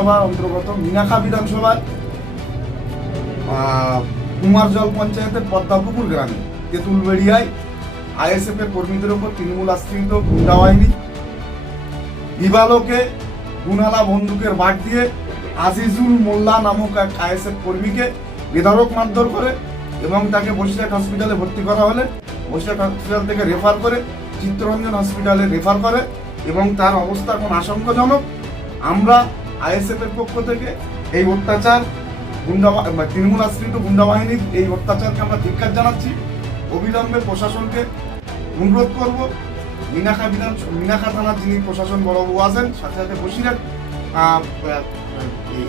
বিধানসভার অন্তর্গত মিনাখা বিধানসভার কুমারজল পঞ্চায়েতের পদ্মাপুকুর গ্রামে, তেঁতুলবেড়িয়ায় আইএসএফ এর কর্মীদের ওপর তৃণমূল আশ্রিত গুন্ডা বাহিনী, দিবালোকে গুনালা বন্দুকের বাট দিয়ে আজিজুল মোল্লা নামক এক আইএসএফ কর্মীকে বেধরক মারধর করে এবং তাকে বসিরহাট হসপিটালে ভর্তি করা হলে, বসিরহাট হসপিটাল থেকে রেফার করে, চিত্তরঞ্জন হসপিটালে রেফার করে এবং তার অবস্থা এখন আশঙ্কাজনক। আমরা আইএসএফ এর পক্ষ থেকে এই অত্যাচার, গুন্ডা তৃণমূল আশ্রিত গুন্ডা বাহিনীর এই অত্যাচারকে আমরা ধিক্কার জানাচ্ছি। অবিলম্বে প্রশাসনকে অনুরোধ করব মিনাখা বিধান মিনাখা থানার যিনি প্রশাসন বড়বাবু আছেন, সাথে সাথে বসিরহাট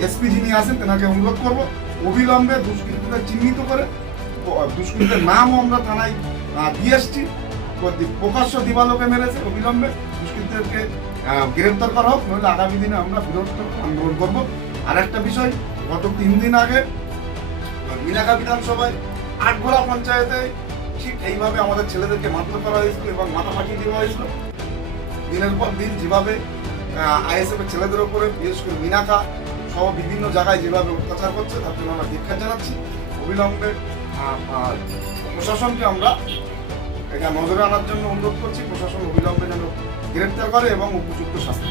এসপি যিনি আছেন, তেনাকে অনুরোধ করব, অবিলম্বে দুষ্কৃতীদের চিহ্নিত করে দুষ্কৃতীদের নামও আমরা থানায় দিয়ে এসছি প্রকাশ্য দিবালোকে মেরেছে, অবিলম্বে দুষ্কৃতীদেরকে আহ, গ্রেপ্তার করা হোক নইলে আগামী দিনে আমরা বৃহত্তর আন্দোলন করব। আর একটা বিষয় গত তিন দিন আগে মিনাকা বিধানসভায় আটঘোড়া পঞ্চায়েতে ঠিক এইভাবে আমাদের ছেলেদেরকে মারধর করা হয়েছিল এবং মাথা ফাটিয়ে দেওয়া হয়েছিল। দিনের পর দিন যেভাবে আইএসএফের ছেলেদের উপরে বিশেষ করে মিনাখা সহ বিভিন্ন জায়গায় যেভাবে অত্যাচার করছে তার জন্য আমরা ধিক্ষার জানাচ্ছি। অবিলম্বে প্রশাসনকে আমরা এটা নজরে আনার জন্য অনুরোধ করছি প্রশাসন অবিলম্বে যেন গ্রেপ্তার করে এবং উপযুক্ত শাস্তি